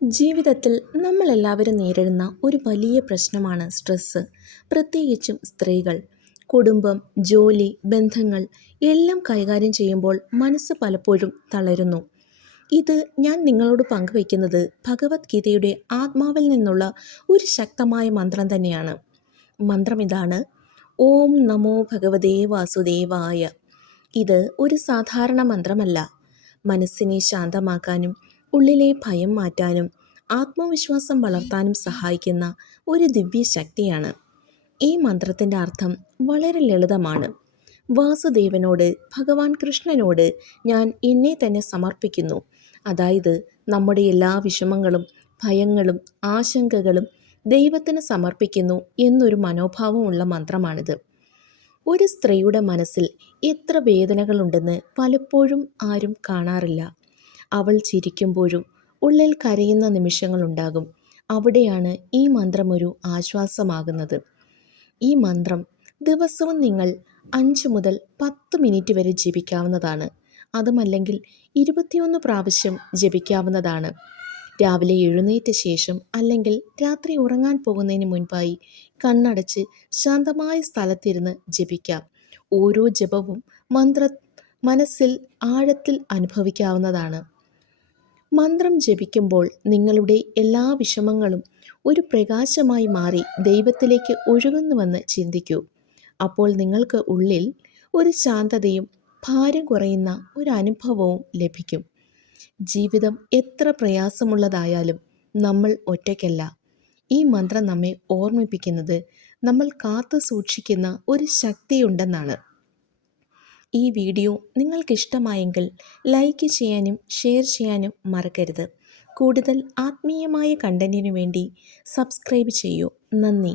ജീവിതത്തിൽ നമ്മളെല്ലാവരും നേരിടുന്ന ഒരു വലിയ പ്രശ്നമാണ് സ്ട്രെസ്സ്. പ്രത്യേകിച്ചും സ്ത്രീകൾ. കുടുംബം, ജോലി, ബന്ധങ്ങൾ എല്ലാം കൈകാര്യം ചെയ്യുമ്പോൾ മനസ്സ് പലപ്പോഴും തളരുന്നു. ഇത് ഞാൻ നിങ്ങളോട് പങ്കുവയ്ക്കുന്നത് ഭഗവത്ഗീതയുടെ ആത്മാവിൽ നിന്നുള്ള ഒരു ശക്തമായ മന്ത്രം തന്നെയാണ്. മന്ത്രം ഇതാണ്: ഓം നമോ ഭഗവതേ വാസുദേവായ. ഇത് ഒരു സാധാരണ മന്ത്രമല്ല. മനസ്സിനെ ശാന്തമാക്കാനും ഉള്ളിലെ ഭയം മാറ്റാനും ആത്മവിശ്വാസം വളർത്താനും സഹായിക്കുന്ന ഒരു ദിവ്യശക്തിയാണ്. ഈ മന്ത്രത്തിൻ്റെ അർത്ഥം വളരെ ലളിതമാണ്. വാസുദേവനോട്, ഭഗവാൻ കൃഷ്ണനോട് ഞാൻ എന്നെ തന്നെ സമർപ്പിക്കുന്നു. അതായത് നമ്മുടെ എല്ലാ വിഷമങ്ങളും ഭയങ്ങളും ആശങ്കകളും ദൈവത്തിന് സമർപ്പിക്കുന്നു എന്നൊരു മനോഭാവമുള്ള മന്ത്രമാണിത്. ഒരു സ്ത്രീയുടെ മനസ്സിൽ എത്ര വേദനകളുണ്ടെന്ന് പലപ്പോഴും ആരും കാണാറില്ല. അവൾ ചിരിക്കുമ്പോഴും ഉള്ളിൽ കരയുന്ന നിമിഷങ്ങളുണ്ടാകും. അവിടെയാണ് ഈ മന്ത്രം ഒരു ആശ്വാസമാകുന്നത്. ഈ മന്ത്രം ദിവസവും നിങ്ങൾ 5 മുതൽ 10 മിനിറ്റ് വരെ ജപിക്കാവുന്നതാണ്. അതുമല്ലെങ്കിൽ 21 പ്രാവശ്യം ജപിക്കാവുന്നതാണ്. രാവിലെ എഴുന്നേറ്റ ശേഷം അല്ലെങ്കിൽ രാത്രി ഉറങ്ങാൻ പോകുന്നതിന് മുൻപായി കണ്ണടച്ച് ശാന്തമായ സ്ഥലത്തിരുന്ന് ജപിക്കാം. ഓരോ ജപവും മനസ്സിൽ ആഴത്തിൽ അനുഭവിക്കാവുന്നതാണ്. മന്ത്രം ജപിക്കുമ്പോൾ നിങ്ങളുടെ എല്ലാ വിഷമങ്ങളും ഒരു പ്രകാശമായി മാറി ദൈവത്തിലേക്ക് ഒഴുകുന്നുവെന്ന് ചിന്തിക്കൂ. അപ്പോൾ നിങ്ങൾക്ക് ഉള്ളിൽ ഒരു ശാന്തതയും ഭാരം കുറയുന്ന ഒരു അനുഭവവും ലഭിക്കും. ജീവിതം എത്ര പ്രയാസമുള്ളതായാലും നമ്മൾ ഒറ്റയ്ക്കല്ല. ഈ മന്ത്രം നമ്മെ ഓർമ്മിപ്പിക്കുന്നത് നമ്മൾ കാത്തു സൂക്ഷിക്കുന്ന ഒരു ശക്തിയുണ്ടെന്നാണ്. ഈ വീഡിയോ നിങ്ങൾക്കിഷ്ടമായെങ്കിൽ ലൈക്ക് ചെയ്യാനും ഷെയർ ചെയ്യാനും മറക്കരുത്. കൂടുതൽ ആത്മീയമായ കണ്ടന്റിനു വേണ്ടി സബ്സ്ക്രൈബ് ചെയ്യൂ. നന്ദി.